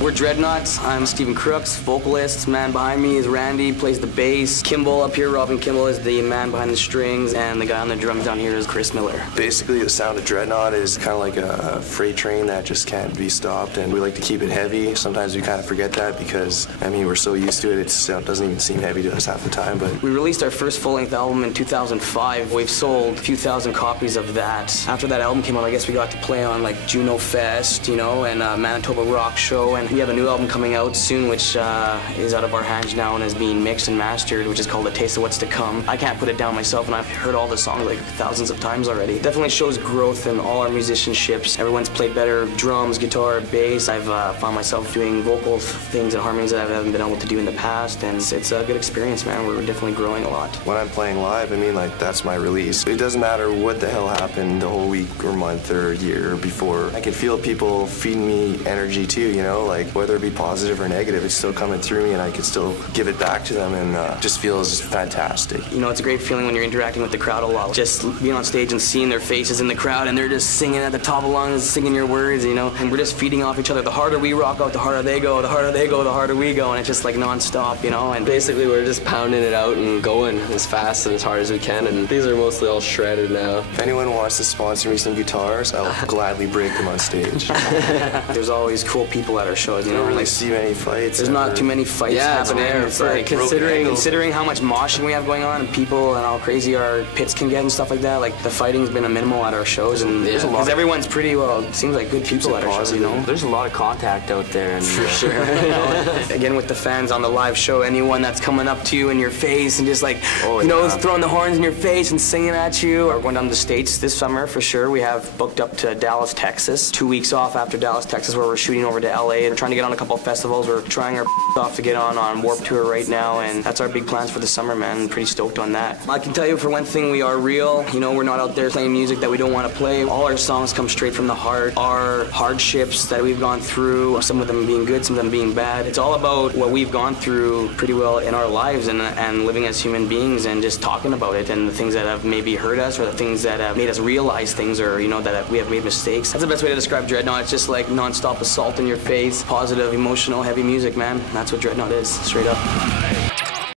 We're Dreadnaught. I'm Stephen Crooks, vocalist. Man behind me is Randy, plays the bass. Kimball up here, Robin Kimball, is the man behind the strings, and the guy on the drums down here is Chris Miller. Basically, the sound of Dreadnaut is kind of like a freight train that just can't be stopped, and we like to keep it heavy. Sometimes we kind of forget that because, I mean, we're so used to it, it doesn't even seem heavy to us half the time. But we released our first full-length album in 2005. We've sold a few thousand copies of that. After that album came out, I guess we got to play on like Juno Fest, you know, and Manitoba Rock Show, and we have a new album coming out soon, which is out of our hands now and is being mixed and mastered, which is called A Taste of What's to Come. I can't put it down myself, and I've heard all the songs like thousands of times already. Definitely shows growth in all our musicianships. Everyone's played better drums, guitar, bass. I've found myself doing vocal things and harmonies that I haven't been able to do in the past, and it's a good experience, man. We're definitely growing a lot. When I'm playing live, I mean, like, that's my release. It doesn't matter what the hell happened the whole week or month or year before. I can feel people feeding me energy too, you know, like whether it be positive or negative, it's still coming through me and I can still give it back to them, and just feels fantastic. You know, it's a great feeling when you're interacting with the crowd a lot. Just being on stage and seeing their faces in the crowd and they're just singing at the top of lungs, singing your words, you know, and we're just feeding off each other. The harder we rock out, the harder they go, the harder they go, the harder we go, and it's just like non-stop, you know. And basically we're just pounding it out and going as fast and as hard as we can, and these are mostly all shredded now. If anyone wants to sponsor me some guitars, I'll gladly break them on stage. There's always cool people at our shows, you know. You don't really see many fights. There's not too many fights happening. It's like considering how much moshing we have going on and people and how crazy our pits can get and stuff like that, like the fighting's been a minimal at our shows, and because everyone's pretty, well, it seems like good people at our shows, you know. There's a lot of contact out there. And, for sure. You know, again, with the fans on the live show, anyone that's coming up to you in your face and just like, you know, throwing the horns in your face and singing at you. We're going down to the States this summer for sure. We have booked up to Dallas, Texas. 2 weeks off after Dallas, Texas, where we're shooting over to LA. We're trying to get on a couple of festivals. We're trying our off to get on Warped Tour right now, and that's our big plans for the summer, man. Pretty stoked on that. I can tell you for one thing, we are real. You know, we're not out there playing music that we don't want to play. All our songs come straight from the heart. Our hardships that we've gone through, some of them being good, some of them being bad. It's all about what we've gone through pretty well in our lives and living as human beings and just talking about it and the things that have maybe hurt us or the things that have made us realize things, or, you know, that we have made mistakes. That's the best way to describe Dreadnaut. It's just like non-stop assault in your face, positive, emotional, heavy music, man. That's what Dreadnaut is, straight up.